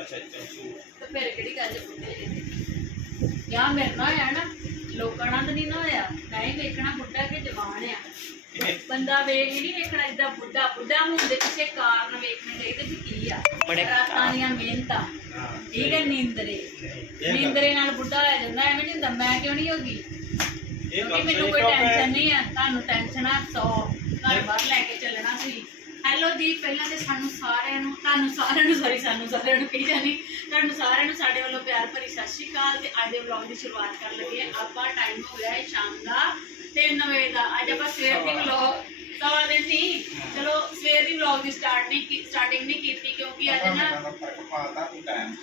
ਅੱਛਾ ਅੱਛਾ ਤੇ ਫਿਰ ਕਿਹੜੀ ਗੱਲ ਹੈ ਬੁੱਢੇ ਜਿਹੇ ਦੀ ਜਾਂ ਮੇਰੇ ਨਾਲ ਹੋਇਆ ਨਾ ਲੋਕਾਂ ਨਾਲ ਤਾਂ ਨਹੀਂ ਨਾ ਹੋਇਆ। ਮੈਂ ਹੀ ਵੇਖਣਾ ਬੁੱਢਾ ਕਿ ਜਵਾਨ ਆ। ਬੰਦਾ ਵੇਖ ਹੀ ਨਹੀਂ ਵੇਖਣਾ ਜਿੱਦਾਂ ਬੁੱਢਾ ਬੁੱਢਾ ਹੋਣ ਦੇ ਪਿੱਛੇ ਕਾਰਨ ਵੇਖਣੇ ਚਾਹੀਦੇ ਵੀ ਕੀ ਆ। ਬੜੇ- ਰਾਤਾਂ ਦੀਆਂ ਮਿਹਨਤਾਂ। ਠੀਕ ਹੈ ਨੀਂਦਰੇ। ਨਾਲ ਬੁੱਢਾ ਹੋ ਜਾਂਦਾ ਐਵੇਂ ਨਹੀਂ ਹੁੰਦਾ ਮੈਂ ਕਿਉਂ ਨਹੀਂ ਹੋਗੀ? ਕਿਉਂਕਿ ਮੈਨੂੰ ਕੋਈ ਟੈਨਸ਼ਨ ਨਹੀਂ ਆ। ਤੁਹਾਨੂੰ ਟੈਨਸ਼ਨ ਆ ਸੌ। ਘਰ ਬਾਹਰ ਲੈ ਕੇ ਚੱਲਣਾ ਸੀ। ਹੈਲੋ ਜੀ ਪਹਿਲਾਂ ਤੇ ਸਾਨੂੰ ਸਾਰਿਆਂ ਨੂੰ ਤੁਹਾਨੂੰ ਸਾਰਿਆਂ ਨੂੰ ਸੌਰੀ ਸਾਨੂੰ ਸਾਰਿਆਂ ਨੂੰ ਕਹੀ ਜਾਨੀ ਤੁਹਾਨੂੰ ਸਾਰਿਆਂ ਨੂੰ ਸਾਡੇ ਵੱਲੋਂ ਪਿਆਰ ਭਰੀ ਸਤਿ ਸ਼੍ਰੀ ਅਕਾਲ ਤੇ ਅੱਜ ਦੇ ਵਲੌਗ ਦੀ ਸ਼ੁਰੂਆਤ ਕਰਨ ਲੱਗੇ ਆਪਾਂ ਟਾਈਮ ਹੋ ਗਿਆ ਹੈ ਸ਼ਾਮ ਦਾ 3 ਵਜੇ ਦਾ। ਅੱਜ ਆਪਾਂ ਸਵੇਰ ਦੀ ਵਲੌਗ ਸਵਾ ਦਿਨ ਨਹੀਂ ਚਲੋ ਸਵੇਰ ਦੀ ਵਲੌਗ ਦੀ ਸਟਾਰਟ ਨਹੀਂ ਕੀ ਸਟਾਰਟਿੰਗ ਨਹੀਂ ਕੀਤੀ ਕਿਉਂਕਿ ਅੱਜ ਨਾ ਫ਼ਰਕ ਪਾਤਾ ਤੂੰ ਟਾਈਮ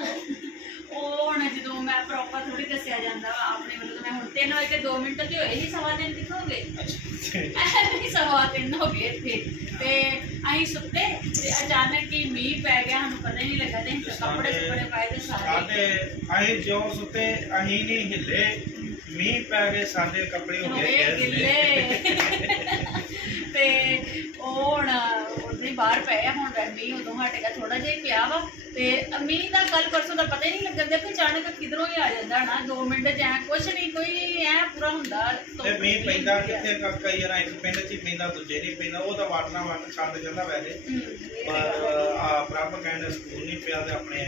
ਉਹ ਹੁਣ ਜਦੋਂ ਮੈਂ ਪ੍ਰੋਪਰ ਥੋੜੀ ਦੱਸਿਆ ਜਾਂਦਾ ਵਾ ਆਪਣੇ ਵੱਲੋਂ ਤਾਂ ਮੈਂ ਹੁਣ 3 ਵਜੇ ਤੇ 2 ਮਿੰਟ ਤੇ ਹੋਏ ਹੀ ਸਵਾ ਦਿਨ ਕਿੱਥੋਂ ਹੋ ਗਏ ਐਵੇਂ ਸਵਾ ਤਿੰਨ ਹੋ ਗਏ ਇੱਥੇ। ਤੇ ਅਸੀਂ ਸੁੱਤੇ ਤੇ ਅਚਾਨਕ ਹੀ ਮੀਂਹ ਪੈ ਗਿਆ ਸਾਨੂੰ ਪਤਾ ਹੀ ਨਹੀਂ ਲੱਗਾ ਤੇ ਕੱਪੜੇ ਸੁੱਕਣੇ ਪਾਏ ਤੇ ਸਾਰੇ। ਅਸੀਂ ਜਿਉਂ ਸੁੱਤੇ ਅਸੀਂ ਨਹੀਂ ਹਿੱਲੇ। ਮੀਂਹ ਪੈ ਗਏ ਸਾਡੇ ਕੱਪੜੇ ਹੋ ਗਏ ਗਿੱਲੇ। ਤੇ ਉਹ ਹੁਣ ਉਹਦੇ ਬਾਹਰ ਪਏ ਆ ਹੁਣ ਰੈਮੀ ਉਦੋਂ ਹਟੇਗਾ ਥੋੜਾ ਜਿਹਾ ਹੀ ਪਿਆ ਵਾ। ਤੇ ਮੀਂਹ ਦਾ ਕੱਲ ਪਰਸੋਂ ਦਾ ਪਤਾ ਹੀ ਨਹੀਂ ਲੱਗਣ ਕਿ ਅਚਾਨਕ ਕਿਧਰੋਂ ਹੀ ਆ ਜਾਂਦਾ ਨਾ 2 ਮਿੰਟ ਐ ਕੁਛ ਨਹੀਂ ਕੋਈ ਐ ਪੂਰਾ ਹੁੰਦਾ ਤੇ ਮੀਂਹ ਪੈਂਦਾ ਕਿੱਥੇ ਕ- ਕਈ ਵਾਰ ਇੱਕ ਪਿੰਡ 'ਚ ਪੈਂਦਾ ਦੂਜੇ ਨਹੀਂ ਪੈਂਦਾ ਉਹ ਤਾਂ ਵਾਟਣਾ ਵਾਟ ਛੱਡ ਜਾਂਦਾ ਵੈਸੇ। ਪਰ। ਆ ਪ੍ਰਭ ਕਹਿੰਦੇ ਸਕੂਲ ਨਹੀਂ ਪਿਆ ਤੇ ਆਪਣੇ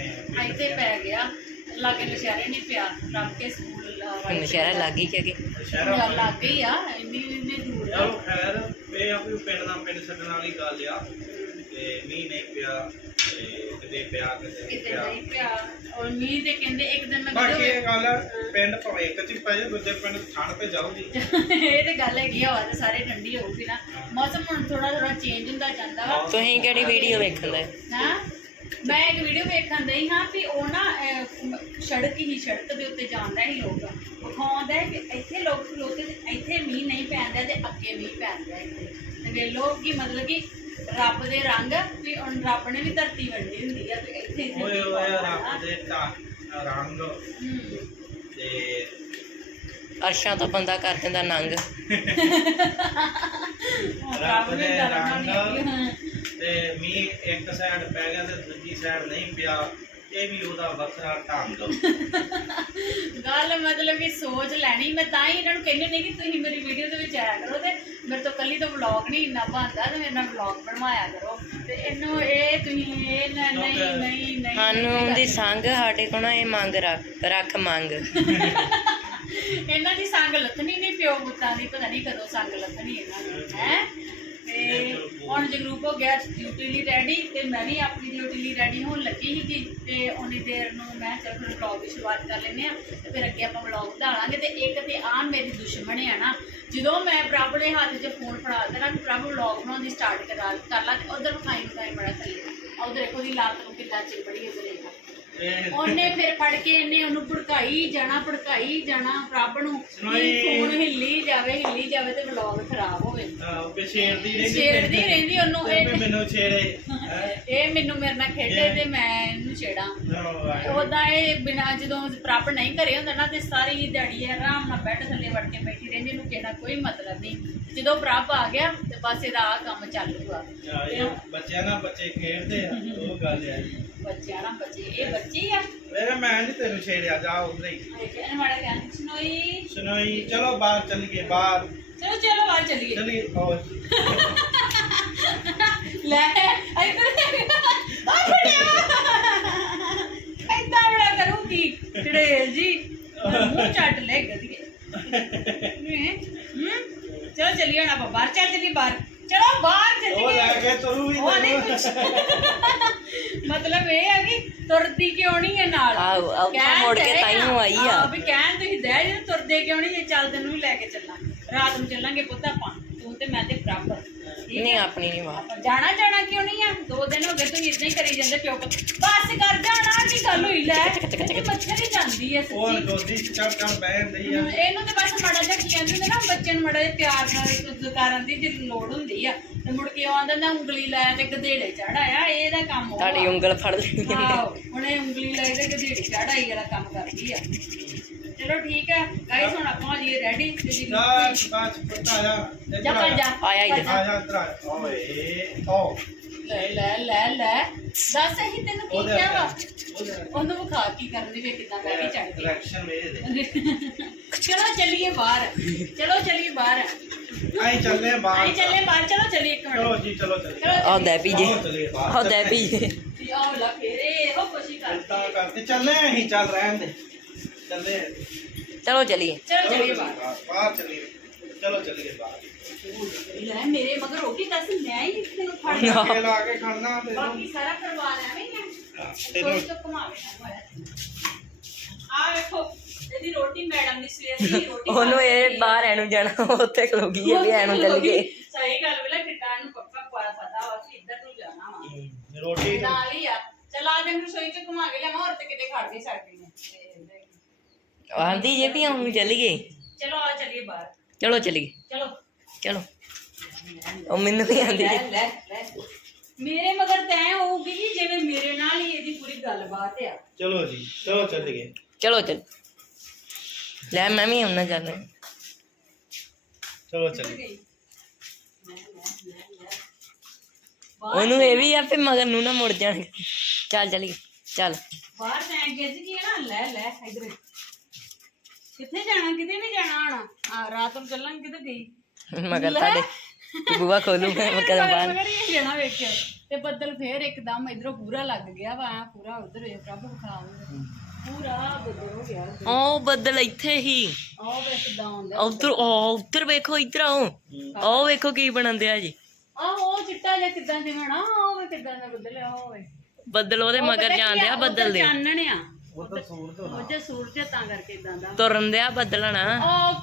ਇੱਥੇ ਪੈ ਗਿਆ। ਲਾਗੇ ਨਸ਼ਹਿਰੇ ਨਹੀਂ ਪਿਆ ਰੱਬ ਕੇ ਸਕੂਲ ਨਸ਼ਹਿਰਾ ਲੱਗ ਹੀ ਕਿ ਸ਼ਹਿਰਾਂ ਲਾਗੇ। ਆ ਇੰਨੀ ਇੰਨੀ ਦੂਰ ਆ। ਚਲੋ ਖੈਰ ਇਹ ਆ ਪਿੰਡ ਨਾਲ ਪਿੰਡ ਛੱਡਣ ਵਾਲੀ ਗੱਲ ਆ। ਤੇ ਮੀਂਹ ਨਹੀਂ ਪਿਆ ਤੇ ਕਿਤੇ ਪਿਆ ਕਿਤੇ ਨਹੀਂ ਕਿਤੇ ਪਿਆ। ਨਹੀਂ ਪਿਆ। ਔਰ ਮੀਂਹ ਤੇ ਕਹਿੰਦੇ ਇੱਕ ਦਿਨ ਮੈਂ ਬਾਕੀ ਵੀਡੀਓ ਇਹ ਗੱਲ ਆ, ਪਿੰਡ ਭਾਵੇਂ ਇੱਕ ਚ ਹੀ ਪੈ ਜਾਏ ਦੂਜੇ ਪਿੰਡ ਠੰਡ ਤੇ ਜਾਊਗੀ। ਇਹ ਤੇ ਗੱਲ ਹੈਗੀ ਆ ਹਵਾ ਤੇ ਸਾਰੇ ਠੰਡੀ ਹੋਊਗੀ ਨਾ। ਮੌਸਮ ਹੁਣ ਥੋੜਾ ਥੋੜਾ ਚੇਂਜ ਹੁੰਦਾ ਜਾਂਦਾ ਵਾ। ਤੁਸੀਂ ਕਿਹੜੀ ਵੀਡੀਓ ਵੇਖਣ ਦੇ? ਨਾ ਮੈਂ ਇੱਕ ਵੀਡੀਓ ਵੇਖਣ ਦਈ ਹਾਂ ਵੀ ਉਹ ਨਾ ਅਹ, ਸੜਕ ਹੀ ਸੜਕ ਦੇ ਉੱਤੇ ਜਾਂਦਾ ਹੀ ਲੋਕ ਵਿਖਾਉਂਦਾ ਹੈ ਕਿ ਇੱਥੇ ਲੋਕ ਖਲੋਤੇ ਤੇ ਇੱਥੇ ਮੀਂਹ ਨਹੀਂ ਪੈਂਦਾ ਤੇ ਅੱਗੇ ਮੀਂਹ ਪੈਂਦਾ ਇੱਥੇ ਤੇ ਵੇ ਲੋਕ ਕੀ ਮਤਲਬ ਕਿ ਰੱਬ ਦੇ ਰੰਗ ਵੀ ਹੁਣ ਰੱਬ ਨੇ ਵੀ ਧਰਤੀ ਵੰਡੀ ਹੁੰਦੀ ਆ ਤੇ ਇੱਥੇ ਇੱਥੇ ਓਏ ਮੀਂਹ ਓਏ ਰੱਬ। ਦੇ ਤਾਂ ਰੰਗ ਹੂੰ। ਤੇ ਅਰਸ਼ਾਂ ਤੋਂ ਬੰਦਾ ਕਰ ਦਿੰਦਾ ਨੰਗ ਰੱਬ ਦੇ ਨੇ ਨਾਲ ਰੰਗ। ਹੀ- ਤੇ ਮੀਂਹ ਇੱਕ ਸਾਈਡ ਪੈ ਗਿਆ ਤੇ ਦੂਜੀ ਸਾਈਡ ਨਹੀਂ ਪਿਆ ਇਹ ਵੀ ਉਹਦਾ ਵੱਖਰਾ ਢੰਗ। ਗੱਲ ਮਤਲਬ ਕਿ ਸੋਚ ਲੈਣੀ ਮੈਂ ਤਾਂ ਹੀ ਇਹਨਾਂ ਨੂੰ ਕਹਿੰਦੀ ਨਹੀਂ ਕਿ ਤੁਸੀਂ ਮੇਰੀ ਵੀਡੀਓ ਦੇ ਵਿੱਚ ਆਇਆ ਕਰੋ ਤੇ ਮੇਰੇ ਤੋਂ ਕੱਲੀ ਤਾਂ ਵਲੌਗ ਨਹੀਂ ਇੰਨਾ ਬਣਦਾ ਤੇ ਮੇਰੇ ਨਾਲ ਵਲੌਗ ਬਣਵਾਇਆ ਕਰੋ। ਤੇ ਇਹਨੂੰ ਇਹ ਤੁਸੀਂ ਇਹ ਨ- ਨਹੀਂ ਨਹੀਂ ਨਹੀਂ ਸਾਨੂੰ ਦੀ ਸੰਗ ਸਾਡੇ ਕੋਲੋਂ ਇਹ ਮੰਗ ਰੱਖ ਰੱਖ ਮੰਗ। ਇਹਨਾਂ ਦੀ ਸੰਗ ਲੱਥਣੀ ਨਹੀਂ ਪਿਓ ਪੁੱਤਾਂ ਦੀ ਪਤਾ ਨਹੀਂ ਕਦੋਂ ਸੰਗ ਲੱਥਣੀ ਇਹਨਾਂ ਦੀ ਹੈ? ਤੇ ਹੁਣ ਜਗਰੂਪ ਹੋ ਗਿਆ ਡਿਊਟੀ ਲਈ ਰੈਡੀ ਤੇ ਮੈਂ ਵੀ ਆਪਣੀ ਡਿਊਟੀ ਲਈ ਰੈਡੀ ਹੋਣ ਲੱਗੀ ਸੀ ਜੀ ਤੇ ਉਨੀ ਦੇਰ ਨੂੰ ਮੈਂ ਚਲ ਫਿਰ ਵਲੌਗ ਦੀ ਸ਼ੁਰੂਆਤ ਕਰ ਲੈਂਦੇ ਆ ਤੇ ਫਿਰ ਅੱਗੇ ਆਪਾਂ ਵਲੌਗ ਵਧਾਵਾਂਗੇ ਤੇ ਇੱਕ ਤੇ ਆ ਮੇਰੀ ਦੁਸ਼ਮਣ ਆ ਨਾ, ਜਦੋਂ ਮੈਂ ਪ੍ਰਭ ਦੇ ਹੱਥ 'ਚ ਫੋਨ ਫੜਾ ਦੇਣਾ ਕਿ ਪ੍ਰਭ ਵਲੌਗ ਬਣਾਉਣ ਦੀ ਸਟਾਰਟ ਕਰਾ ਕਰ ਲਾ, ਤੇ ਉਧਰ ਵਿਖਾਈ ਵਿਖਾਈ ਬੜਾ ਥੱਲੇ ਉਧਰ ਦੇਖੋ ਦੀ ਲਾਤ ਨੂੰ ਕਿੱਦਾਂ ਚਿਪੜੀ ਉਧਰ ਦੇਖੋ। ਉਹਨੇ ਫਿਰ ਫੜ ਕੇ ਇਹਨੇ ਉਹਨੂੰ ਭੜਕਾਈ ਜਾਣਾ ਭੜਕਾਈ ਜਾਣਾ ਰੱਬ ਨੂੰ ਸੁਣਾਈ। ਫੋਨ ਹਿੱਲੀ ਜਾਵੇ ਹਿੱਲੀ ਜਾਵੇ ਤੇ ਵਲੌਗ ਖਰਾਬ ਹੋਵੇ। ਆਹ, ਵੀ ਛੇੜਦੀ ਰਹਿੰਦੀ ਛੇੜਦੀ ਰਹਿੰਦੀ ਉਹਨੂੰ ਇਹ ਵੀ ਮੈਨੂੰ ਛੇੜੇ। ਹੈਂ? ਇਹ ਮੈਨੂੰ ਮੇਰੇ ਨਾਲ ਖੇਡੇ ਤੇ ਮੈਂ ਇਹਨੂੰ ਛੇੜਾਂ। ਉਹਦਾ ਇਹ ਬਿਨਾ ਜਦੋਂ ਪ੍ਰਭ ਨਹੀਂ ਘਰੇ ਹੁੰਦਾ ਨਾ ਤੇ ਸਾਰੀ ਦਿਹਾੜੀ ਇਹ ਆਰਾਮ ਨਾਲ ਬੈੱਡ ਥੱਲੇ ਵੜ ਕੇ ਬੈਠੀ ਰਹਿੰਦੀ ਇਹਨੂੰ ਕਿਹੜਾ ਕੋਈ ਮਤਲਬ ਨਹੀਂ। ਜਦੋਂ ਪ੍ਰਭ ਆ ਗਿਆ ਤੇ ਬਸ ਇਹਦਾ ਆ ਕੰਮ ਚਾਲੂ ਆ ਆਹ, ਇਹ ਬੱਚਿਆਂ ਨਾਲ ਬੱਚੇ ਖੇਡਦੇ ਆ ਉਹ ਗੱਲ ਆ ਬੱਚਿਆਂ ਨਾਲ ਬੱਚੇ ਇਹ ਬੱਚੇ ਆ? ਮੇਰੇ ਮੈਂ ਨਹੀਂ ਤੈਨੂੰ ਛੇੜਿਆ ਜਾ ਉਧਰ ਹੀ। ਇਹ ਕਹਿੰਦੇ ਮਾੜਾ ਕਹਿੰਦੇ ਸੁਣੋਈ? ਸੁਣੋਈ ਚਲੋ ਬਾਹਰ ਚੱਲੀਏ ਬਾਹਰ। ਚਲੋ ਚਲੋ ਬਾਹਰ ਚੱਲੀਏ। ਚੱਲੀਏ ਹੋਰ। ਲੈ ਇੱਧਰ ਆ। ਐਦਾਂ ਬੜਾ ਕਰੂਗੀ ਟੜੇਲ ਜੀ ਮੂੰਹ ਚੱਟ ਲੈ ਗਦੀਏ ਹੂੰ? ਚਲੋ ਚੱਲੀਏ ਆਪਾਂ। ਬਾਹਰ ਚੱਲ ਚੱਲੀ ਬਾਹਰ। ਚਲੋ ਬਾਹਰ ਉਹ ਲੈ ਚੱਲੀਏ ਕੇ ਤੁਰੂ ਵੀ ਉਹ ਨਹੀਂ। ਕੁਛ ਮਤਲਬ ਇਹ ਹੈ ਕਿ ਤੁਰਦੀ ਕਿਉਂ ਨਹੀਂ ਹੈ ਨਾਲ? ਆਹੋ, ਆਹੋ, ਕਹਿਣ ਮੁੜ ਕੇ ਤੇ ਰਹੇ ਤਾਈਂ ਓ ਆਈ ਆ। ਆਹੋ, ਵੀ ਕਹਿਣ ਤੁਸੀਂ ਦੇ ਜੇ ਤੁਰਦੇ ਕਿਉਂ ਨਹੀਂ ਜੇ ਚੱਲ ਤੈਨੂੰ ਵੀ ਲੈ ਕੇ ਚੱਲਾਂ ਰਾਤ ਨੂੰ ਚੱਲਾਂਗੇ ਪੁੱਤ ਆਪਾਂ। ਤੂੰ ਤੇ ਮੈਂ ਤੇ ਬਰਾਬਰ। ਨਹੀਂ ਹੈ? ਆਪਣੀ ਨਹੀਂ ਵਾਹ ਆਪਾਂ ਜਾਣਾ ਜਾਣਾ ਕਿਉਂ ਨਹੀਂ ਆ? ਦੋ ਦਿਨ ਹੋ ਗਏ ਤੂੰ ਇਦਾਂ ਹੀ ਕਰੀ ਜਾਂਦੇ ਪਿਓ ਪੁੱਤ। ਬਸ ਕਰ ਜਾਣਾ ਕੀ ਗੱਲ ਹੋਈ ਲੈ। ਇਹ ਮੱਛਰ ਹੀ ਜਾਂਦੀ ਹੈ ਉਹ ਸੱਚੀ ਚ ਚੜ ਚੜ ਬਹਿਣ ਡਈ ਆ। ਇਹਨੂੰ ਤੇ ਬਸ ਮਾੜਾ ਜਿਹਾ ਕੀ ਕਹਿੰਦੇ ਨੇ ਨਾ ਬੱਚੇ ਨੂੰ ਮਾੜਾ ਜਿਹਾ ਪਿਆਰ ਨਾਲ ਕੁਝ ਕਰਨ ਦੀ ਜੇ ਲੋੜ ਹੁੰਦੀ ਆ। ਤੇ ਮੁੜ ਕੇ ਉਹ ਆਂਦਾ ਨਾ ਉਂਗਲੀ ਲਾਇਆ ਤੇ ਗਧੇੜੇ ਚੜਾਇਆ ਇਹਦਾ ਕੰਮ ਉਹ ਤੁਹਾਡੀ ਆ। ਉਂਗਲ ਫੜ ਲੈਣੀ ਆਹੋ ਹੁਣ ਇਹ ਉਂਗਲੀ ਲਾਈ ਤੇ ਗਧੇੜੇ ਚੜਾਈ ਵਾਲਾ ਕੰਮ ਕਰਦੀ ਆ। ਚਲੋ ਠੀਕ ਹੈ। ਗਾਇਸ ਹੁਣ ਆਪਾਂ ਜੀ ਰੈਡੀ ਤੇ ਜੀ ਜਾ ਬਾਚ ਪੁੱਤ ਆ ਜਾ। ਇੱਧਰ ਜਾ ਆਇਆ ਜਾ। ਆ ਜਾ। ਇੱਧਰ ਆ ਓਏ ਓ ਲੈ ਲੈ ਲੈ ਲੈ। ਦੱਸ ਅਸੀਂ ਤੈਨੂੰ ਕੀ ਕਿਹਾ ਵਾ? ਉਹਨੂੰ ਵਿਖਾ ਕੀ ਕਰਦੀ ਵੇ ਕਿਦਾਂ ਬਹਿ ਕੇ ਚੜਦੀ ਡਾਇਰੈਕਸ਼ਨ ਦੇ। ਚਲੋ ਚੱਲੀਏ ਬਾਹਰ। ਚਲੋ ਚੱਲੀਏ ਬਾਹਰ। ਆਈ ਚੱਲੇ ਬਾਹਰ। ਆਈ ਚੱਲੇ ਬਾਹਰ। ਚਲੋ ਚੱਲੀਏ ਇੱਕ ਮਿੰਟ। ਚਲੋ ਜੀ ਚਲੋ ਚੱਲੀਏ। ਚਲੋ ਆਹ ਦੈਪੀ ਜੇ। ਚਲੋ ਚੱਲੀਏ ਬਾਹਰ। ਆਹ ਦੈਪੀ ਜੇ। ਜੀ ਆਓ ਲਾ ਫੇਰੇ। ਇਹੋ ਕੋਸ਼ਿਸ਼ ਕਰਦੇ ਤਾਂ ਕਰਦੇ ਚੱਲੇ ਅਸੀਂ ਚੱਲ ਰਹਿਣ ਦੇ। ਚੱਲੇ ਚਲੋ ਚਲੀਏ। ਚਲੋ ਚੱਲੀਏ ਬਾਹਰ। ਬਾਹਰ ਚੱਲੀਏ। ਚਲੋ ਚੱਲੀਏ ਬਾਹਰ। ਲੈ ਮੇਰੇ ਮਗਰ ਰੋਟੀ ਦੱਸ ਮੈਂ ਹੀ ਤੈਨੂੰ ਫੜਨਾ ਕੇ ਲਾ ਕੇ ਖਾਣਾ ਤੇ ਬਾਕੀ ਸਾਰਾ ਕਰਵਾ ਲੈਵੇਂ ਮੈਂ ਤੈਨੂੰ। ਆ ਵੇਖੋ ਇਹਦੀ ਰੋਟੀ ਮੈਡਮ ਦੀ ਸਵੇਰ ਦੀ ਰੋਟੀ ਉਹਨੂੰ ਇਹ ਬਾਹਰ ਐਨੂੰ ਜਾਣਾ ਉੱਥੇ ਖਲੋਗੀ ਹੈ ਵੀ ਐਨੂੰ ਚੱਲ ਗਏ। ਸਹੀ ਗੱਲ ਵੇਲੇ ਕਿਟਾ ਨੂੰ ਪੱਕਾ ਪ- ਪਤਾ ਵਾ ਕਿ ਇੱਧਰ ਨੂੰ ਜਾਣਾ ਵਾ। ਹਮ, ਰੋਟੀ ਨਾਲ ਹੀ ਆ। ਚਲ ਰਸੋਈ ਚ ਘੁਮਾ ਕੇ ਲਿਆਵਾਂ ਹੋਰ ਤੇ ਕਿਤੇ ਖੜ ਨਹੀਂ ਸਕਦੀ ਆਂਦੀ ਜੇ ਵੀ ਆਉਂ ਚੱਲੀਏ ਚਲੋ ਆ ਚੱਲੀਏ ਬਾਹਰ। ਚਲੋ ਚਲੀਏ। ਚਲੋ। ਚਲੋ। ਉਹ ਮੈਨੂੰ ਵੀ ਆਂਦੀ ਲੈ ਜੇ। ਲੈ ਲੈ ਮੇਰੇ ਮਗਰ ਤੈਂ ਹੋਊਗੀ ਜੀ ਜਿਵੇਂ ਮੇਰੇ ਨਾਲ ਹੀ ਇਹਦੀ ਪੂਰੀ ਗੱਲਬਾਤ ਆ। ਚਲੋ ਜੀ ਚਲੋ ਚੱਲੀਏ। ਚਲੋ ਚੱਲ। ਲੈ ਮੈਂ ਵੀ ਆਉਣਾ ਚੱਲ। ਚਲੋ ਚੱਲੀਏ। ਉਹਨੂੰ ਇਹ ਵੀ ਆ ਵੀ ਮਗਰ ਨੂੰ ਨਾ ਮੁੜ ਜਾਣ। ਚੱਲ ਚਲੀਏ। ਚੱਲ। ਬਾਹਰ ਤੈਂ ਗਿੱਜ ਗਈ ਨਾ। ਲੈ ਲੈ ਇਧਰ। ਕਿੱਥੇ ਜਾਣਾ ਕਿਤੇ ਨਹੀਂ ਜਾਣਾ ਹੁਣ? ਆ ਰਾਤ ਨੂੰ ਚੱਲਾਂਗੇ ਕਿਤੇ ਗਈ। ਮਗਰ ਤੁਹਾਡੇ ਬੂਆ ਖੋਲੂ ਮੈਂ ਕਦਮ ਬਾਹਰ। ਮਗਰ ਹੀ ਜਾਣਾ ਵੇਖਿਓ ਤੇ ਬੱਦਲ ਫੇਰ ਇੱਕਦਮ ਇਧਰੋਂ ਪੂਰਾ ਲੱਗ ਗਿਆ ਵਾ ਐਂ ਪੂਰਾ ਉਧਰ ਇਹ ਪ੍ਰਭ ਵਿਖਾ ਪੂਰਾ ਬੱਦਲ ਹੋ ਗਿਆ ਉਹ ਬੱਦਲ ਇੱਥੇ ਹੀ। ਆਹ ਵੇ ਕਿਦਾਂ ਆਉਂਦਾ ਉਧਰ। ਉਹ ਉਧਰ ਵੇਖੋ ਇਧਰ ਆਓ। ਉਹ ਵੇਖੋ ਕੀ ਬਣਨ ਦਿਆ ਜੀ। ਆਹ ਉਹ ਚਿੱਟਾ ਜਿਹਾ ਕਿਦਾਂ ਜਿਵੇਂ ਨਾ ਉਹ ਵੇ ਕਿਦਾਂ ਦਾ ਬੱਦਲ ਆ ਉਹ ਵੇ ਬੱਦਲ ਉਹਦੇ ਮਗਰ ਜਾਂਦੇ ਆ ਬੱਦਲ ਦੇ। ਚਾਨਣ ਆ। ਉਹ ਤਾਂ ਸੂਰਜ ਹੋਣਾ। ਸੂਰਜ ਤਾਂ ਕਰਕੇ ਇਦਾਂ ਦਾ। ਤੁਰਨ ਦਿਆ ਬੱਦਲਣਾ। ਉਹ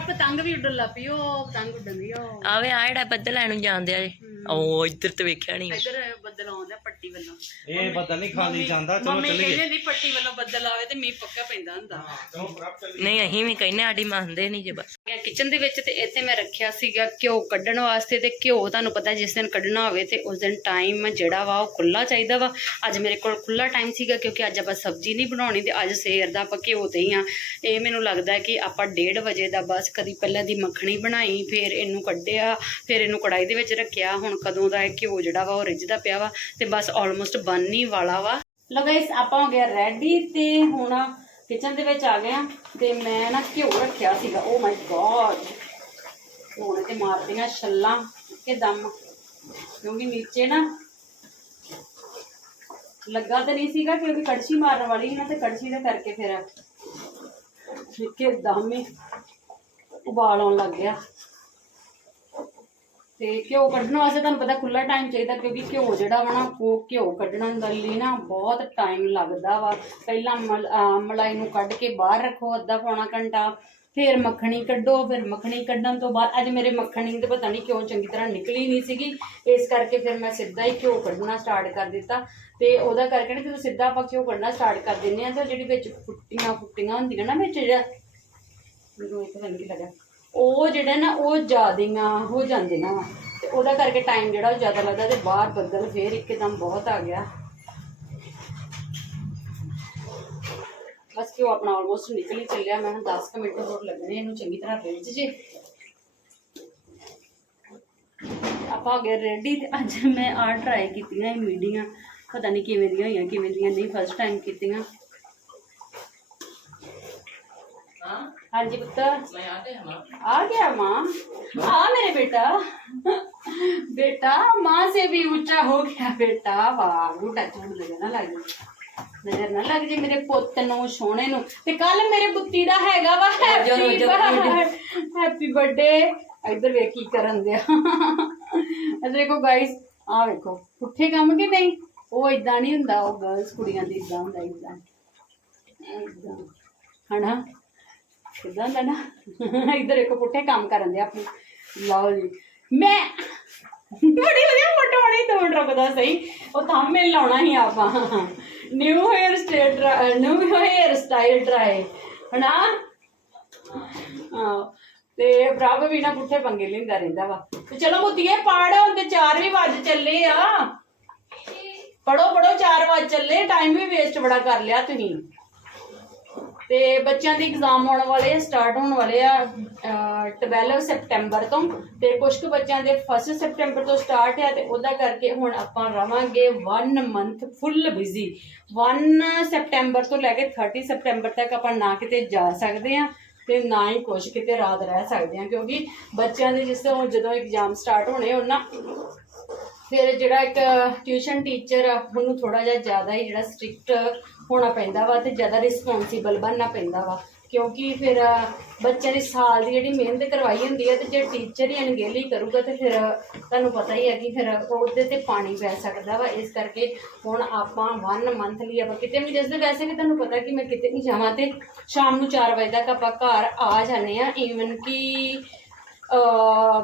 ਪਤੰਗ ਵੀ ਉੱਡਣ ਲੱਗ ਪਈ ਉਹ ਪਤੰਗ ਉੱਡਣ ਦੀ ਉਹ। ਆਵੇ ਆ ਜਿਹੜਾ ਬੱਦਲ ਐਨੂੰ ਜਾਂਦੇ ਆ ਜੀ। ਉਹ ਇੱਧਰ ਤੇ ਵੇਖਿਆ ਨਹੀਂ ਇਧਰ ਬੱਦਲ ਆਉਂਦਾ ਪੱਟੀ ਵੱਲੋਂ। ਇਹ ਬੱਦਲ ਨਹੀਂ ਖਾਲੀ ਜਾਂਦਾ ਚਲੋ ਮੰਮੀ ਚੱਲੀਏ। ਕਹਿੰਦੇ ਦੀ ਪੱਟੀ ਵੱਲੋਂ ਬੱਦਲ ਆਵੇ ਤੇ ਮੀਂਹ ਪੱਕਾ ਪੈਂਦਾ ਹੁੰਦਾ। ਚਲੋ ਪ੍ਰਭ ਚੱਲੀਏ। ਨਹੀਂ ਅਸੀਂ ਵੀ ਕਹਿੰਨੇ ਸਾਡੀ ਮੰਨਦੇ ਨਹੀਂ ਜੇ ਬਸ। ਕਿਚਨ ਦੇ ਵਿੱਚ ਤੇ ਇੱਥੇ ਮੈਂ ਰੱਖਿਆ ਸੀਗਾ ਘਿਓ ਕੱਢਣ ਵਾਸਤੇ ਤੇ ਘਿਓ ਤੁਹਾਨੂੰ ਪਤਾ ਜਿਸ ਦਿਨ ਕੱਢਣਾ ਹੋਵੇ ਤੇ ਉਸ ਦਿਨ ਟਾਈਮ ਜਿਹੜਾ ਵਾ ਉਹ ਖੁੱਲਾ ਚਾਹੀਦਾ ਵਾ। ਅੱਜ ਮੇਰੇ ਕੋਲ ਖੁੱਲਾ ਟਾਈਮ ਸੀਗਾ ਕਿਉਂਕਿ ਅੱਜ ਆਪਾਂ ਸਬਜ਼ੀ ਨਹੀਂ ਬਣਾਉਣੀ ਤੇ ਅੱਜ ਸਵੇਰ ਦਾ ਆਪਾਂ ਘਿਓ ਤੇ ਹੀ ਆ। ਇਹ ਮੈਨੂੰ ਲੱਗਦਾ ਕਿ ਆਪਾਂ 1:30 ਵਜੇ ਦਾ ਬਸ ਕਦੀ ਪਹਿਲਾਂ ਦੀ ਮੱਖਣੀ ਬਣਾਈ ਫਿਰ ਇਹਨੂੰ ਕੱਢਿਆ ਫਿਰ ਇਹਨੂੰ ਕੜਾਈ ਦੇ ਵਿੱਚ ਰੱਖਿਆ ਹੁਣ ਕਦੋਂ ਦਾ ਇਹ ਘਿਓ ਜਿਹੜਾ ਵਾ ਉਹ ਰਿੱਝਦਾ ਪਿਆ ਵਾ ਤੇ ਬਸ ਆਲਮੋਸਟ ਬਣ ਹੀ ਵਾਲਾ ਵਾ। ਲੋ ਗਾਇਸ ਆਪਾਂ ਹੋ ਗਿਆ ਰੈਡੀ ਤੇ ਹੁਣ ਕਿਚਨ ਦੇ ਵਿੱਚ ਆ ਗਏ ਆ ਤੇ ਮੈਂ ਨਾ ਘਿਓ ਰੱਖਿਆ ਸੀਗਾ। ਓ ਮਾਈ ਗॉड ਹੁਣ ਤੇ ਮਾਰਦੀਆਂ ਛੱਲਾਂ ਕਿ ਦਮ। ਕਿਉਂਕਿ ਨੀਚੇ ਨਾ ਲੱਗਾ ਤਾਂ ਨਹੀਂ ਸੀਗਾ ਕਿਉਂਕਿ ਕੜਛੀ ਮਾਰਨ ਵਾਲੀ ਸੀ ਨਾ ਤੇ ਕੜਛੀ ਦੇ ਕਰਕੇ ਫਿਰ ਕਿ ਦਮ ਹੀ ਉਬਾਲ ਆਉਣ ਲੱਗ ਗਿਆ। ਤੇ ਘਿਓ ਕੱਢਣ ਵਾਸਤੇ ਤੁਹਾਨੂੰ ਪਤਾ ਖੁੱਲਾ ਟਾਈਮ ਚਾਹੀਦਾ, ਕਿਉਂਕਿ ਘਿਓ ਜਿਹੜਾ ਵਾ ਨਾ, ਉਹ ਘਿਓ ਕੱਢਣ ਦੇ ਲਈ ਨਾ ਬਹੁਤ ਟਾਈਮ ਲੱਗਦਾ ਵਾ। ਪਹਿਲਾਂ ਮਲ- ਮਲਾਈ ਨੂੰ ਕੱਢ ਕੇ ਬਾਹਰ ਰੱਖੋ ਅੱਧਾ ਪੌਣਾ ਘੰਟਾ, ਫਿਰ ਮੱਖਣੀ ਕੱਢੋ, ਫਿਰ ਮੱਖਣੀ ਕੱਢਣ ਤੋਂ ਬਾਅਦ, ਅੱਜ ਮੇਰੇ ਮੱਖਣੀ ਤੇ ਪਤਾ ਨਹੀਂ ਕਿਉਂ ਚੰਗੀ ਤਰ੍ਹਾਂ ਨਿਕਲੀ ਨਹੀਂ ਸੀਗੀ, ਇਸ ਕਰਕੇ ਫਿਰ ਮੈਂ ਸਿੱਧਾ ਹੀ ਘਿਓ ਕੱਢਣਾ ਸਟਾਰਟ ਕਰ ਦਿੱਤਾ। ਤੇ ਉਹਦਾ ਕਰਕੇ ਨਾ ਜਦੋਂ ਸਿੱਧਾ ਆਪਾਂ ਘਿਓ ਕੱਢਣਾ ਸਟਾਰਟ ਕਰ ਦਿੰਦੇ ਆ ਤਾਂ ਜਿਹੜੀ ਵਿੱਚ ਫੁੱਟੀਆਂ ਫੁੱਟੀਆਂ ਹੁੰਦੀਆਂ ਨਾ ਵਿੱਚ ਜਿਹੜਾ, ਮੈਨੂੰ ਇਹ ਤਾਂ ਨਹੀਂ ਲੱਗਾ ਉਹ ਜਿਹੜਾ ਨਾ, ਉਹ ਜ਼ਿਆਦੀਆਂ ਹੋ ਜਾਂਦੇ ਨਾ। ਤੇ ਉਹਦਾ ਕਰਕੇ ਟਾਈਮ ਜਿਹੜਾ ਉਹ ਜ਼ਿਆਦਾ ਲੱਗਦਾ ਤੇ ਬਾਹਰ ਬੱਦਲ ਫੇਰ ਇੱਕਦਮ ਬਹੁਤ ਆ ਗਿਆ। ਬਸ ਕਿ ਉਹ ਆਪਣਾ ਆਲਮੋਸਟ ਨਿਕਲ ਹੀ ਚੱਲਿਆ। ਮੈਂ 10 ਕੁ ਮਿੰਟ ਹੋਰ ਲੱਗਣੇ ਇਹਨੂੰ ਚੰਗੀ ਤਰ੍ਹਾਂ ਰਿੱਝ ਜੇ। ਆਪਾਂ ਹੋ ਗਏ ਰੈਡੀ ਤੇ ਅੱਜ ਮੈਂ ਆ ਟਰਾਈ ਕੀਤੀਆਂ ਇਹ ਮੀਡੀਆਂ। ਪਤਾ ਨਹੀਂ ਕਿਵੇਂ ਦੀਆਂ ਹੋਈਆਂ, ਕਿਵੇਂ ਦੀਆਂ ਨਹੀਂ ਫਸਟ ਟਾਈਮ ਕੀਤੀਆਂ। ਹਾਂਜੀ ਪੁੱਤਰ ਮੈਂ ਆ ਗਿਆ ਹਾਂ आ गया माँ आ मेरे बेटा बेटा माँ से भी ऊंचा हो गया बेटा वाह ਬੂਟਾ ਝੂੜ ਲਗੇ ਨਾ ਲੱਗ ਨਜ਼ਰ ਨਾ ਲੱਗ ਜੇ ਮੇਰੇ ਪੁੱਤ ਨੂੰ ਸੋਹਣੇ ਨੂੰ ਤੇ ਕੱਲ ਮੇਰੇ ਪੁੱਤੀ ਦਾ ਹੈਗਾ ਵਾ ਹੈਪੀ ਹੈਪੀ ਬਰਥਡੇ ਇੱਧਰ ਵੇਖ ਕੀ ਕਰਨ ਦਿਆ ਇੱਧਰ ਦੇਖੋ ਗਾਇਸ ਆ ਵੇਖੋ ਪੁੱਠੇ ਕੰਮ ਕਿ ਨਹੀਂ ਉਹ ਇਦਾਂ ਨਹੀਂ ਹੁੰਦਾ ਉਹ ਗਰਲਸ ਕੁੜੀਆਂ ਦੀ ਇਦਾਂ ਹੁੰਦਾ ਇਦਾਂ ਇਦਾਂ ਹਨਾ ਕਿਦਾਂ ਦਾ ਨਾ। ਇੱਧਰ ਇੱਕ ਪੁੱਠੇ ਕੰਮ ਕਰਨ ਦੇ ਆਪਣੀ। ਲਓ ਜੀ। ਮੈਂ ਬੜੀ ਵਧੀਆ ਫੋਟੋ ਬਣੀ ਦੋ ਰੁਕਦਾ ਸਹੀ। ਉਹ ਥੰਬਨੇਲ ਲਾਉਣਾ ਹੀ ਆਪਾਂ। New hair style new hair style try ਹਨਾ? ਤੇ ਪ੍ਰਭ ਵੀ ਨਾ ਪੁੱਠੇ ਪੰਗੇ ਲੈਂਦਾ ਰਹਿੰਦਾ ਵਾ। ਤੇ ਚਲੋ ਮੁੱਤੀਏ, ਪੜ ਹੁਣ ਤੇ 4 ਵੀ ਵੱਜ ਚੱਲੇ ਆ। ਪੜੋ ਪੜੋ 4 ਵੱਜ ਚੱਲੇ। ਟਾਈਮ ਵੀ ਵੇਸਟ ਬੜਾ ਕਰ ਲਿਆ ਤੁਸੀਂ। ਤੇ ਬੱਚਿਆਂ ਦੇ ਐਗਜ਼ਾਮ ਆਉਣ ਵਾਲੇ ਆ ਸਟਾਰਟ ਹੋਣ ਵਾਲੇ ਆ ਅਹ, 12 ਸੈਪਟੈਂਬਰ ਤੋਂ। ਤੇ ਕੁਝ ਕੁ ਬੱਚਿਆਂ ਦੇ 1 ਸੈਪਟੈਂਬਰ ਤੋਂ ਸਟਾਰਟ ਆ ਤੇ ਉਹਦਾ ਕਰਕੇ ਹੁਣ ਆਪਾਂ ਰਵਾਂਗੇ 1 ਮੰਥ ਫੁੱਲ ਬਿਜ਼ੀ 1 ਸੈਪਟੈਂਬਰ ਤੋਂ ਲੈ ਕੇ 30 ਸੈਪਟੈਂਬਰ ਤੱਕ ਆਪਾਂ ਨਾ ਕਿਤੇ ਜਾ ਸਕਦੇ ਆ ਤੇ ਨਾ ਹੀ ਕੁਝ ਕਿਤੇ ਰਾਤ ਰਹਿ ਸਕਦੇ ਆ। ਕਿਉਂਕਿ ਬੱਚਿਆਂ ਦੇ ਜਿਸ ਤੋਂ ਜਦੋਂ ਐਗਜ਼ਾਮ ਸਟਾਰਟ ਹੋਣੇ ਉਹਨਾਂ ਫਿਰ ਜਿਹੜਾ ਇੱਕ ਟਿਊਸ਼ਨ ਟੀਚਰ ਆ, ਉਹਨੂੰ ਥੋੜਾ ਜਿਹਾ ਜ਼ਿਆਦਾ ਹੀ ਜਿਹੜਾ ਸਟ੍ਰਿਕਟ ਹੋਣਾ ਪੈਂਦਾ ਵਾ ਤੇ ਜ਼ਿਆਦਾ ਰਿਸਪੌਂਸੀਬਲ ਬਣਨਾ ਪੈਂਦਾ ਵਾ। ਕਿਉਂਕਿ ਫਿਰ ਬੱਚਿਆਂ ਦੀ ਸਾਲ ਦੀ ਜਿਹੜੀ ਮਿਹਨਤ ਕਰਵਾਈ ਹੁੰਦੀ ਹੈ ਤੇ ਜੇ ਟੀਚਰ ਹੀ ਅਣਗਹਿਲੀ ਕਰੂਗਾ ਤੇ ਫਿਰ ਤੁਹਾਨੂੰ ਪਤਾ ਹੀ ਹੈ ਕਿ ਫਿਰ ਉਹਦੇ ਤੇ ਪਾਣੀ ਪੈ ਸਕਦਾ ਵਾ। ਇਸ ਕਰਕੇ ਹੁਣ ਆਪਾਂ 1 ਮੰਥ ਲਈ ਆਪਾਂ ਕਿਤੇ ਵੀ ਜਿਸਦੇ ਵੈਸੇ ਵੀ ਤੁਹਾਨੂੰ ਪਤਾ ਕਿ ਮੈਂ ਕਿਤੇ ਵੀ ਜਾਵਾਂ ਤੇ ਸ਼ਾਮ ਨੂੰ 4 ਵਜੇ ਤੱਕ ਆਪਾਂ ਘਰ ਆ ਜਾਂਦੇ ਆ। ਈਵਨ ਕਿ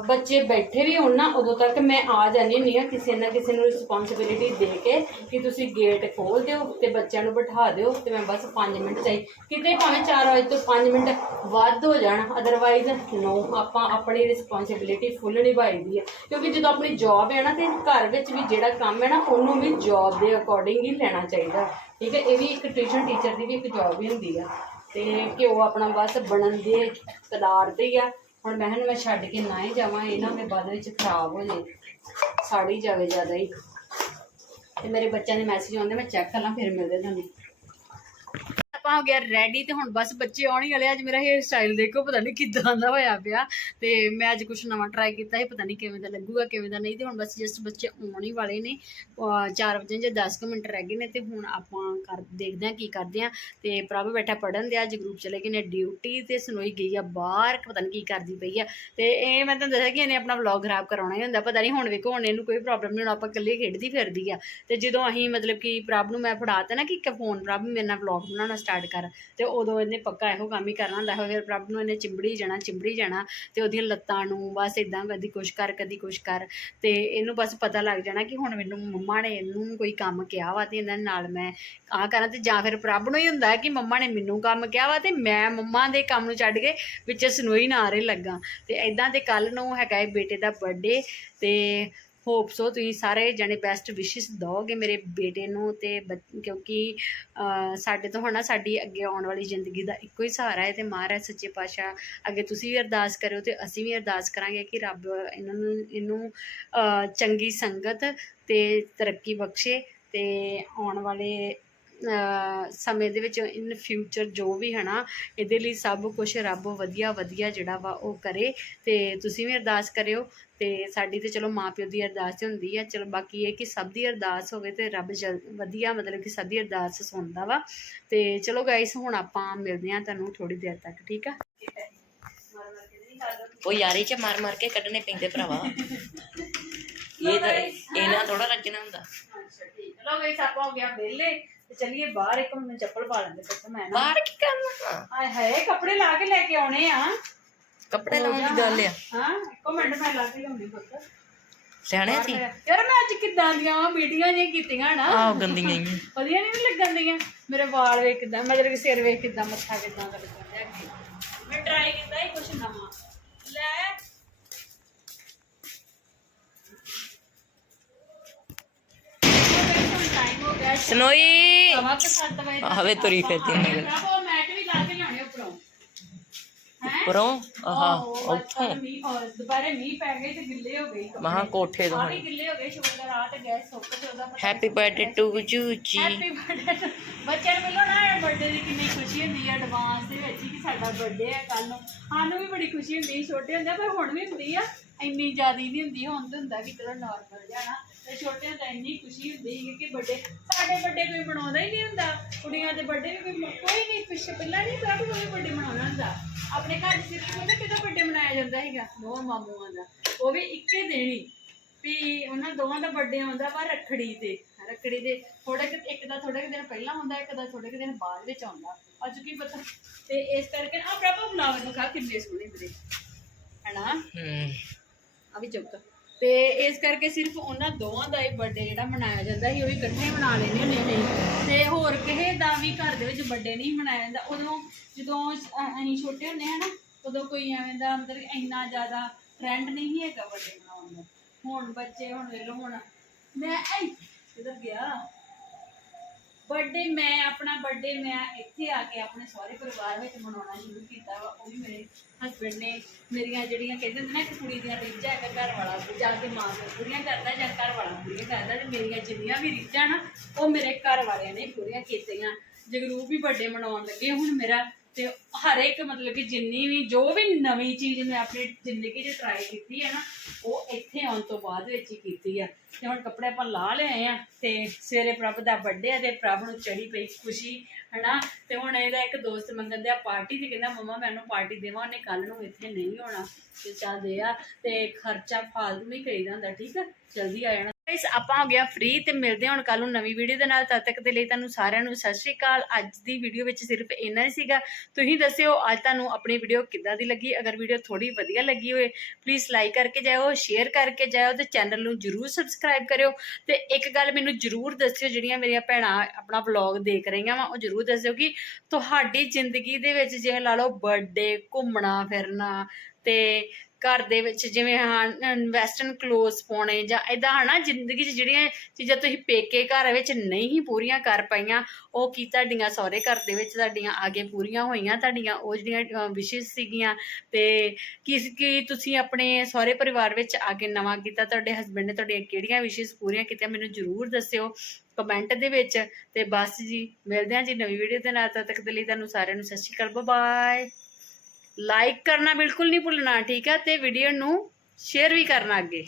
ਬੱਚੇ ਬੈਠੇ ਵੀ ਹੋਣ ਨਾ, ਉਦੋਂ ਤੱਕ ਮੈਂ ਆ ਜਾਂਦੀ ਹੁੰਦੀ ਹਾਂ, ਕਿਸੇ ਨਾ ਕਿਸੇ ਨੂੰ ਰਿਸਪੌਂਸਿਬਿਲਿਟੀ ਦੇ ਕੇ ਕਿ ਤੁਸੀਂ ਗੇਟ ਖੋਲ ਦਿਓ ਤੇ ਬੱਚਿਆਂ ਨੂੰ ਬਿਠਾ ਦਿਓ ਤੇ ਮੈਂ ਬਸ 5 ਮਿੰਟ ਚਾਹੀ ਕਿਤੇ ਭਾਵੇਂ 4 ਵਜੇ ਤੋਂ 5 ਮਿੰਟ ਵੱਧ ਹੋ ਜਾਣ ਅਦਰਵਾਈਜ਼ ਨੋ ਆਪਾਂ ਆਪਣੀ ਰਿਸਪੌਂਸਿਬਿਲਿਟੀ ਫੁੱਲ ਨਿਭਾਈਦੀ ਹੈ। ਕਿਉਂਕਿ ਜਦੋਂ ਆਪਣੀ ਜੌਬ ਹੈ ਨਾ, ਤੇ ਘਰ ਵਿੱਚ ਵੀ ਜਿਹੜਾ ਕੰਮ ਹੈ ਨਾ, ਉਹਨੂੰ ਵੀ ਜੌਬ ਦੇ ਅਕੋਰਡਿੰਗ ਹੀ ਲੈਣਾ ਚਾਹੀਦਾ। ਠੀਕ ਹੈ, ਇਹ ਵੀ ਇੱਕ ਟਿਊਸ਼ਨ ਟੀਚਰ ਦੀ ਵੀ ਇੱਕ ਜੌਬ ਹੀ ਹੁੰਦੀ ਆ। ਤੇ ਘਿਓ ਆਪਣਾ ਬਸ ਬਣਨ ਦੇ ਕਦਾਰ ਤੇ ਹੀ ਆ। ਹੁਣ ਮੈਂ ਕਿਹਾ ਮੈਂ ਛੱਡ ਕੇ ਨਾ ਹੀ ਜਾਵਾਂ, ਇਹ ਨਾ ਮੈਂ ਬਾਅਦ ਵਿੱਚ ਖਰਾਬ ਹੋ ਜੇ, ਸਾੜੀ ਜਾਵੇ ਜ਼ਿਆਦਾ ਹੀ। ਤੇ ਮੇਰੇ ਬੱਚਿਆਂ ਦੇ ਮੈਸੇਜ ਆਉਂਦੇ, ਮੈਂ ਚੈੱਕ ਕਰਾਂ ਫਿਰ ਮਿਲਦੇ ਤੁਹਾਨੂੰ। ਆਪਾਂ ਹੋ ਗਿਆ ਰੈਡੀ ਤੇ ਹੁਣ ਬਸ ਬੱਚੇ ਆਉਣ ਹੀ ਵਾਲੇ ਅੱਜ ਮੇਰਾ ਹੇਅਰ ਸਟਾਈਲ ਦੇਖੋ, ਪਤਾ ਨਹੀਂ ਕਿੱਦਾਂ ਦਾ ਹੋਇਆ ਪਿਆ। ਤੇ ਮੈਂ ਅੱਜ ਕੁਝ ਨਵਾਂ ਟਰਾਈ ਕੀਤਾ ਹੈ ਪਤਾ ਨਹੀਂ ਕਿਵੇਂ ਦਾ ਲੱਗੂਗਾ, ਕਿਵੇਂ ਦਾ ਨਹੀਂ। ਤੇ ਹੁਣ ਬਸ ਜਸਟ ਬੱਚੇ ਆਉਣ ਹੀ ਵਾਲੇ ਨੇ। 4 ਵਜੇ ਜੇ 10 ਕੁ ਮਿੰਟ ਰਹਿ ਗਏ ਨੇ ਤੇ ਹੁਣ ਆਪਾਂ ਕਰ, ਦੇਖਦੇ ਹਾਂ ਕੀ ਕਰਦੇ ਹਾਂ। ਤੇ ਪ੍ਰਭ ਬੈਠਾ ਪੜਨ ਦੇ ਅੱਜ ਗਰੁੱਪ ਚਲੇ ਗਏ ਨੇ ਡਿਊਟੀ ਤੇ ਸੁਣੋਈ ਗਈ ਆ ਬਾਹਰ, ਪਤਾ ਨਹੀਂ ਕੀ ਕਰਦੀ ਪਈ ਆ। ਤੇ ਇਹ ਮੈਂ ਤੁਹਾਨੂੰ ਦੱਸਿਆ ਕਿ ਇਹਨੇ ਆਪਣਾ ਵਲੌਗ ਖਰਾਬ ਕਰਾਉਣਾ ਹੀ ਹੁੰਦਾ, ਪਤਾ ਨਹੀਂ ਹੁਣ ਵੇਖੋ, ਹੁਣ ਇਹਨੂੰ ਕੋਈ ਪ੍ਰੋਬਲਮ ਨਹੀਂ ਹੁਣ, ਆਪਾਂ ਇਕੱਲੇ ਖੇਡਦੀ ਫਿਰਦੀ ਆ। ਤੇ ਜਦੋਂ ਅਸੀਂ ਮਤਲਬ ਕਿ ਪ੍ਰਭ ਨੂੰ ਮੈਂ ਫੜਾਤਾ ਨਾ ਕਿ ਇੱਕ ਫੋਨ ਪ੍ਰਭ ਮੇਰੇ ਨਾਲ ਵਲੌਗ ਬਣਾਉਣਾ ਸਟਾਰਟ ਕਰ ਤੇ ਉਦੋਂ ਇਹਨੇ ਪੱਕਾ ਇਹੋ ਕੰਮ ਹੀ ਕਰਨਾ ਹੁੰਦਾ ਹੈ ਫਿਰ ਪ੍ਰਭ ਨੂੰ ਇਹਨੇ ਚਿੰਬੜੀ ਜਾਣਾ ਚਿੰਬੜੀ ਜਾਣਾ ਤੇ ਉਹਦੀਆਂ ਲੱਤਾਂ ਨੂੰ ਬਸ ਇਦਾਂ ਕਦੀ ਕੁਛ ਕਰ, ਕਦੀ ਕੁਛ ਕਰ ਤੇ ਇਹਨੂੰ ਬਸ ਪਤਾ ਲੱਗ ਜਾਣਾ ਕਿ ਹੁਣ ਮੈਨੂੰ ਮੰਮਾ ਨੇ ਇਹਨੂੰ ਕੋਈ ਕੰਮ ਕਿਹਾ ਵਾ ਤੇ ਇਹਨਾਂ ਨਾਲ ਮੈਂ ਆਹ ਕਰਾਂ ਤੇ ਜਾਂ ਫਿਰ ਪ੍ਰਭ ਨੂੰ ਹੀ ਹੁੰਦਾ ਕਿ ਮੰਮਾ ਨੇ ਮੈਨੂੰ ਕੰਮ ਕਿਹਾ ਵਾ ਤੇ ਮੈਂ ਮੰਮਾ ਦੇ ਕੰਮ ਨੂੰ ਛੱਡ ਕੇ ਵਿੱਚ ਸਨੋਈ ਨਾਰੇ ਲੱਗਾ। ਤੇ ਐਦਾਂ ਤੇ ਕੱਲ ਨੂੰ ਹੈਗਾ ਹੈ ਬੇਟੇ ਦਾ ਬਰਥਡੇ ਤੇ ਹੋਪ ਸੋ ਤੁਸੀਂ ਸਾਰੇ ਜਣੇ ਬੈਸਟ ਵਿਸ਼ੇਸ ਦੋਗੇ ਮੇਰੇ ਬੇਟੇ ਨੂੰ ਤੇ ਬੱਚ- ਕਿਉਂਕਿ ਸਾਡੇ ਤੋਂ ਹੁਣ ਨਾ ਸਾਡੀ ਅੱਗੇ ਆਉਣ ਵਾਲੀ ਜ਼ਿੰਦਗੀ ਦਾ ਇੱਕੋ ਹੀ ਸਹਾਰਾ ਹੈ ਤੇ ਮਹਾਰਾਜ ਸੱਚੇ ਪਾਤਸ਼ਾਹ, ਅੱਗੇ ਤੁਸੀਂ ਵੀ ਅਰਦਾਸ ਕਰਿਓ ਤੇ ਅਸੀਂ ਵੀ ਅਰਦਾਸ ਕਰਾਂਗੇ ਕਿ ਰੱਬ ਇਹਨਾਂ ਨੂੰ, ਇਹਨੂੰ ਚੰਗੀ ਸੰਗਤ ਤੇ ਤਰੱਕੀ ਬਖਸ਼ੇ ਤੇ ਆਉਣ ਵਾਲੇ ਸਮੇਂ ਦੇ ਵਿੱਚ ਇਨ ਫਿਊਚਰ ਜੋ ਵੀ ਹੈ ਨਾ ਇਹਦੇ ਲਈ ਸਭ ਕੁਝ ਰੱਬ ਵਧੀਆ ਵਧੀਆ ਜਿਹੜਾ ਵਾ ਉਹ ਕਰੇ ਤੇ ਤੁਸੀਂ ਵੀ ਅਰਦਾਸ ਕਰਿਓ ਤੇ ਸਾਡੀ ਤੇ ਚਲੋ ਮਾਪਿਓ ਦੀ ਅਰਦਾਸ ਹੁੰਦੀ ਹੈ ਚਲੋ ਬਾਕੀ ਇਹ ਕਿ ਸਭ ਦੀ ਅਰਦਾਸ ਹੋਵੇ ਤੇ ਰੱਬ ਵਧੀਆ ਮਤਲਬ ਕਿ ਸਭ ਦੀ ਅਰਦਾਸ ਸੁਣਦਾ ਵਾ ਤੇ ਚਲੋ ਗਾਇਸ ਹੁਣ ਆਪਾਂ ਮਿਲਦੇ ਹਾਂ ਤੁਹਾਨੂੰ ਥੋੜੀ ਦੇਰ ਤੱਕ ਠੀਕ ਆ? ਉਹ ਯਾਰੀ ਚ ਮਾਰ ਮਾਰ ਕੇ ਕੱਢਣੇ ਪੈਂਦੇ ਭਰਾਵਾ। ਇਹ ਤਾਂ ਇਹਨਾਂ ਥੋੜਾ ਰੱਜਣਾ ਹੁੰਦਾ। ਚਲੋ ਗਾਇਸ ਆਪਾਂ ਹੋ ਗਿਆ ਵਿਹਲੇ। ਤੇ ਚਲਿਏ ਬਾਹਰ ਇੱਕ ਮਿੰਟ ਚੱਪਲ ਪਾ ਲੈਂਦੇ ਪੁੱਤ ਮੈਂ ਨਾ ਬਾਹਰ ਕੀ ਕਰਨਾ? ਆਏ ਹਾਏ ਕੱਪੜੇ ਲਾ ਕੇ ਲੈ ਕੇ ਆਉਣੇ ਆ। ਕੱਪੜੇ ਲਾਉਣ ਦੀ ਗੱਲ ਆ। ਹਾਂ ਇੱਕ ਮਿੰਟ ਮੈਂ ਲਾ ਕੇ ਲਿਆਉਂਦੀ ਪੁੱਤ। ਸਿਆਣੇ ਸੀ। ਯਾਰ ਮੈਂ ਅੱਜ ਕਿੱਦਾਂ ਦੀਆਂ ਵੀਡੀਓ ਜੇ ਕੀਤੀਆਂ ਨਾ। ਆਹ ਗੰਦੀਆਂ ਹੀ। ਵਧੀਆ ਨਹੀਂ ਲੱਗਣ ਦੀਆਂ। ਮੇਰੇ ਵਾਲ ਵੇਖ ਕਿਦਾਂ ਮਤਲਬ ਕਿ ਸਿਰ ਵੇਖ ਕਿਦਾਂ ਮੱਥਾ ਕਿਦਾਂ ਦਾ ਲੱਗਣ ਡਿਆ ਮੈਂ ਟਰਾਈ ਕੀਤਾ ਹੀ ਕੁਛ ਨਵਾਂ। ਲੈ। ਸਨੋਈ। ਸਵਾ ਕੁ ਸੱਤ ਵਜੇ ਤੱਕ ਆਵੇ ਤੁਰੀ ਫਿਰਦੀ ਨਗਰ ਆਪਾਂ ਉਹ ਮੈਟ ਵੀ ਲਾ ਕੇ ਲਿਆਉਣੇ ਉੱਪਰੋਂ। ਹੈ? ਪਰੋਂ ਆਹਾ ਉੱਥੋਂ? ਦੁਬਾਰੇ ਮੀਂਹ ਪੈ ਗਏ ਤੇ ਗਿੱਲੇ ਹੋ ਗਏ। ਮਹਾ ਕੋਠੇ ਤੋਂ ਸਾਰੇ ਗਿੱਲੇ ਹੋ ਗਏ ਸ਼ੁਕਰ ਰਾਤ ਗਏ ਸੁੱਕ ਤੇ ਉਹਦਾ happy birthday to Juji happy birthday ਬੱਚਿਆਂ ਨੂੰ ਮਿਲੋ ਨਾ ਬਰਥਡੇ ਦੀ ਕਿੰਨੀ ਖੁਸ਼ੀ ਹੁੰਦੀ ਹੈ ਐਡਵਾਂਸ ਦੇ ਵਿੱਚ ਕਿ ਸਾਡਾ ਬਰਥਡੇ ਹੈ ਕੱਲ ਨੂੰ। ਸਾਨੂੰ ਵੀ ਬੜੀ ਖੁਸ਼ੀ ਹੁੰਦੀ ਛੋਟੇ ਹੁੰਦੇ ਪਰ ਹੁਣ ਵੀ ਹੁੰਦੀ ਆ। ਇੰਨੀ ਜ਼ਿਆਦਾ ਨਹੀਂ ਹੁੰਦੀ ਹੁਣ ਤਾਂ ਹੁੰਦਾ ਕਿ ਚਲੋ ਨਾਰਮਲ ਜਾਣਾ ਤੇ ਛੋਟਿਆਂ ਤਾਂ ਇੰਨੀ ਖੁਸ਼ੀ ਹੁੰਦੀ ਸੀ ਕਿ ਬਰਥਡੇ ਸਾਡੇ ਬਰਥਡੇ ਕੋਈ ਬਣਾਉਂਦਾ ਹੀ ਨਹੀਂ ਹੁੰਦਾ। ਕੁੜੀਆਂ ਦੇ ਬਰਥਡੇ ਵੀ ਕੋਈ ਕੋਈ ਨਹੀਂ ਪਿੱਛੇ ਪਹਿਲਾਂ ਨਹੀਂ ਪਤਾ ਕੋਈ ਬਰਥਡੇ ਮਨਾਉਣਾ ਹੁੰਦਾ। ਆਪਣੇ ਘਰ ਸਿਰਫ ਉਹਦਾ ਕਿਹਦਾ ਬਰਥਡੇ ਮਨਾਇਆ ਜਾਂਦਾ ਹੈਗਾ ਦੋ ਮਾਮੂਆਂ ਦਾ। ਉਹ ਵੀ ਇੱਕੇ ਦਿਨ ਹੀ। ਵੀ ਉਹਨਾਂ ਦੋਵਾਂ ਦਾ ਬਰਥਡੇ ਆਉਂਦਾ ਵਾ ਰੱਖੜੀ ਤੇ। ਰੱਖੜੀ ਦੇ ਥੋੜੇ ਕੁ ਇੱਕ ਦਾ ਥੋੜੇ ਕੁ ਦਿਨ ਪਹਿਲਾਂ ਹੁੰਦਾ ਇੱਕ ਦਾ ਥੋੜੇ ਕੁ ਦਿਨ ਬਾਅਦ ਵਿੱਚ ਆਉਂਦਾ। ਅੱਜ ਕੀ ਪਤਾ? ਤੇ ਇਸ ਕਰਕੇ ਆ ਪ੍ਰਭਾ ਫਲਾਵਰ ਨੂੰ ਖਾ ਕਿੰਨੇ ਸੋਹਣੇ ਬਰੇ। ਹੈਨਾ? ਹੂੰ। ਆ ਵੀ ਚੁੱਕ ਤੇ ਇਸ ਕਰਕੇ ਸਿਰਫ ਉਹਨਾਂ ਦੋਵਾਂ ਦਾ ਹੀ ਬਰਥਡੇ ਜਿਹੜਾ ਮਨਾਇਆ ਜਾਂਦਾ ਸੀ, ਉਹ ਵੀ ਇਕੱਠੇ ਮਨਾ ਲੈਂਦੇ ਹੁੰਦੇ ਨੇ। ਤੇ ਹੋਰ ਕਿਸੇ ਦਾ ਵੀ ਘਰ ਦੇ ਵਿੱਚ ਬਰਥਡੇ ਨਹੀਂ ਮਨਾਇਆ ਜਾਂਦਾ। ਉਦੋਂ ਜਦੋਂ ਅਸੀਂ ਛੋਟੇ ਹੁੰਦੇ ਹਾਂ ਨਾ, ਉਦੋਂ ਕੋਈ ਐਵੇਂ ਦਾ ਅੰਦਰ ਇੰਨਾ ਜ਼ਿਆਦਾ ਟ੍ਰੈਂਡ ਨਹੀਂ ਹੈਗਾ ਬਰਥਡੇ ਮਨਾਉਣ ਦਾ। ਹੁਣ ਬੱਚੇ, ਹੁਣ ਵੇਖ ਲਓ, ਹੁਣ ਮੈਂ, ਆਈ ਗਿਆ? ਬਰਥਡੇ ਮੈਂ ਆਪਣਾ ਬਰਥਡੇ ਮੈਂ ਇੱਥੇ ਆ ਕੇ ਆਪਣੇ ਸਹੁਰੇ ਪਰਿਵਾਰ ਵਿੱਚ ਮਨਾਉਣਾ ਸ਼ੁਰੂ ਕੀਤਾ ਵਾ। ਉਹ ਵੀ ਮੇਰੇ ਹਸਬੰਡ ਨੇ ਮੇਰੀਆਂ ਜਿਹੜੀਆਂ ਕਹਿੰਦੇ ਹੁੰਦੇ ਨਾ ਕਿ ਕੁੜੀ ਦੀਆਂ ਰੀਝਾਂ, ਇੱਕ ਘਰ ਵਾਲਾ ਜਾ ਕੇ ਮਾਂ ਪਿਓ ਪੂਰੀਆਂ ਕਰਦਾ ਜਾਂ ਘਰ ਵਾਲਾ ਪੂਰੀਆਂ ਕਰਦਾ, ਤੇ ਮੇਰੀਆਂ ਜਿੰਨੀਆਂ ਵੀ ਰੀਝਾਂ ਨਾ, ਉਹ ਮੇਰੇ ਘਰ ਵਾਲਿਆਂ ਨੇ ਪੂਰੀਆਂ ਕੀਤੀਆਂ। ਜਗਰੂਪ ਵੀ ਬਰਥਡੇ ਮਨਾਉਣ ਲੱਗੇ। ਹੁਣ ਮੇਰਾ ਤੇ ਹਰ ਇੱਕ ਮਤਲਬ ਕਿ ਜਿੰਨੀ ਵੀ ਜੋ ਵੀ ਨਵੀਂ ਚੀਜ਼ ਮੈਂ ਆਪਣੀ ਜ਼ਿੰਦਗੀ 'ਚ ਟਰਾਈ ਕੀਤੀ ਹੈ ਨਾ, ਉਹ ਇੱਥੇ ਆਉਣ ਤੋਂ ਬਾਅਦ ਵਿੱਚ ਹੀ ਕੀਤੀ ਆ। ਤੇ ਹੁਣ ਕੱਪੜੇ ਆਪਾਂ ਲਾ ਲਏ ਆ ਤੇ ਸਵੇਰੇ ਪ੍ਰਭ ਦਾ ਬਰਥਡੇ ਆ ਤੇ ਪ੍ਰਭ ਨੂੰ ਚੜੀ ਪਈ ਖੁਸ਼ੀ, ਹਨਾ? ਤੇ ਹੁਣ ਇਹਦਾ ਇੱਕ ਦੋਸਤ ਮੰਗਣ ਦਿਆ ਪਾਰਟੀ ਤੇ ਕਹਿੰਦਾ, ਮਮਾ ਮੈਨੂੰ ਪਾਰਟੀ ਦੇਵਾਂ, ਉਹਨੇ ਕੱਲ ਨੂੰ ਇੱਥੇ ਨਹੀਂ ਹੋਣਾ ਤੇ ਚੱਲ ਦੇ ਆ ਤੇ ਖਰਚਾ ਫਾਲਤੂ ਨਹੀਂ ਕਰੀਦਾ ਹੁੰਦਾ, ਠੀਕ ਆ? ਜਲਦੀ ਆ ਜਾਣਾ। ਗਾਇਸ ਆਪਾਂ ਹੋ ਗਿਆ ਫ੍ਰੀ ਤੇ ਮਿਲਦੇ ਹਾਂ ਹੁਣ ਕੱਲ ਨੂੰ ਨਵੀਂ ਵੀਡੀਓ ਦੇ ਨਾਲ। ਤਦ ਤੱਕ ਦੇ ਲਈ ਤੁਹਾਨੂੰ ਸਾਰਿਆਂ ਨੂੰ ਸਤਿ ਸ਼੍ਰੀ ਅਕਾਲ। ਅੱਜ ਦੀ ਵੀਡੀਓ ਵਿੱਚ ਸਿਰਫ ਇੰਨਾ ਹੀ ਸੀਗਾ। ਤੁਸੀਂ ਦੱਸਿਓ, ਅੱਜ ਤੁਹਾਨੂੰ ਆਪਣੀ ਵੀਡੀਓ ਕਿੱਦਾਂ ਦੀ ਲੱਗੀ? ਅਗਰ ਵੀਡੀਓ ਥੋੜੀ ਵਧੀਆ ਲੱਗੀ ਹੋਵੇ ਪਲੀਜ਼ ਲਾਈਕ ਕਰਕੇ ਜਾਇਓ ਸ਼ੇਅਰ ਕਰਕੇ ਜਾਇਓ ਤੇ ਚੈਨਲ ਨੂੰ ਜਰੂਰ ਸਬਸਕ੍ਰਾਈਬ ਕਰਿਓ। ਤੇ ਇੱਕ ਗੱਲ ਮੈਨੂੰ ਜਰੂਰ ਦੱਸਿਓ, ਜਿਹੜੀਆਂ ਮੇਰੀਆਂ ਭੈਣਾਂ ਆਪਣਾ ਵਲੌਗ ਦੇਖ ਰਹੀਆਂ ਵਾ, ਉਹ ਜਰੂਰ ਦੱਸਿਓ ਕਿ ਤੁਹਾਡੀ ਜ਼ਿੰਦਗੀ ਦੇ ਵਿੱਚ ਜੇ ਲਾ ਲਓ ਬਰਥਡੇ ਘੁੰਮਣਾ ਫਿਰਨਾ ਤੇ ਘਰ ਦੇ ਵਿੱਚ ਜਿਵੇਂ ਹਾਂ ਵੈਸਟਰਨ ਕਲੋਥਸ ਪਾਉਣੇ ਜਾਂ ਇਦਾਂ ਹਨਾ, ਜ਼ਿੰਦਗੀ 'ਚ ਜਿਹੜੀਆਂ ਚੀਜ਼ਾਂ ਤੁਸੀਂ ਪੇਕੇ ਘਰ ਵਿੱਚ ਨਹੀਂ ਪੂਰੀਆਂ ਕਰ ਪਾਈਆਂ, ਉਹ ਕੀ ਤੁਹਾਡੀਆਂ ਸਹੁਰੇ ਘਰ ਦੇ ਵਿੱਚ ਤੁਹਾਡੀਆਂ ਆਗੇ ਪੂਰੀਆਂ ਹੋਈਆਂ, ਤੁਹਾਡੀਆਂ ਉਹ ਜਿਹੜੀਆਂ ਵਿਸ਼ੇਸ ਸੀਗੀਆਂ ਤੇ ਕਿਸ ਕੀ ਤੁਸੀਂ ਆਪਣੇ ਸਹੁਰੇ ਪਰਿਵਾਰ ਵਿੱਚ ਆ ਕੇ ਨਵਾਂ ਕੀਤਾ, ਤੁਹਾਡੇ ਹਸਬੰਡ ਨੇ ਤੁਹਾਡੀਆਂ ਕਿਹੜੀਆਂ ਵਿਸ਼ੇਸ ਪੂਰੀਆਂ ਕੀਤੀਆਂ, ਮੈਨੂੰ ਜਰੂਰ ਦੱਸਿਓ ਕਮੈਂਟ ਦੇ ਵਿੱਚ ਤੇ ਬਸ ਜੀ, ਮਿਲਦੇ ਹਾਂ ਜੀ ਨਵੀਂ ਵੀਡੀਓ ਦੇ ਨਾਲ, ਤਦ ਤੱਕ ਦੇ ਲਈ ਤੁਹਾਨੂੰ ਸਾਰਿਆਂ ਨੂੰ ਸਤਿ ਸ਼੍ਰੀ ਅਕਾਲ ਬਾਏ ਲਾਈਕ ਕਰਨਾ ਬਿਲਕੁਲ ਨਹੀਂ ਭੁੱਲਣਾ ਠੀਕ ਹੈ? ਤੇ ਵੀਡੀਓ ਨੂੰ ਸ਼ੇਅਰ ਵੀ ਕਰਨਾ ਅੱਗੇ।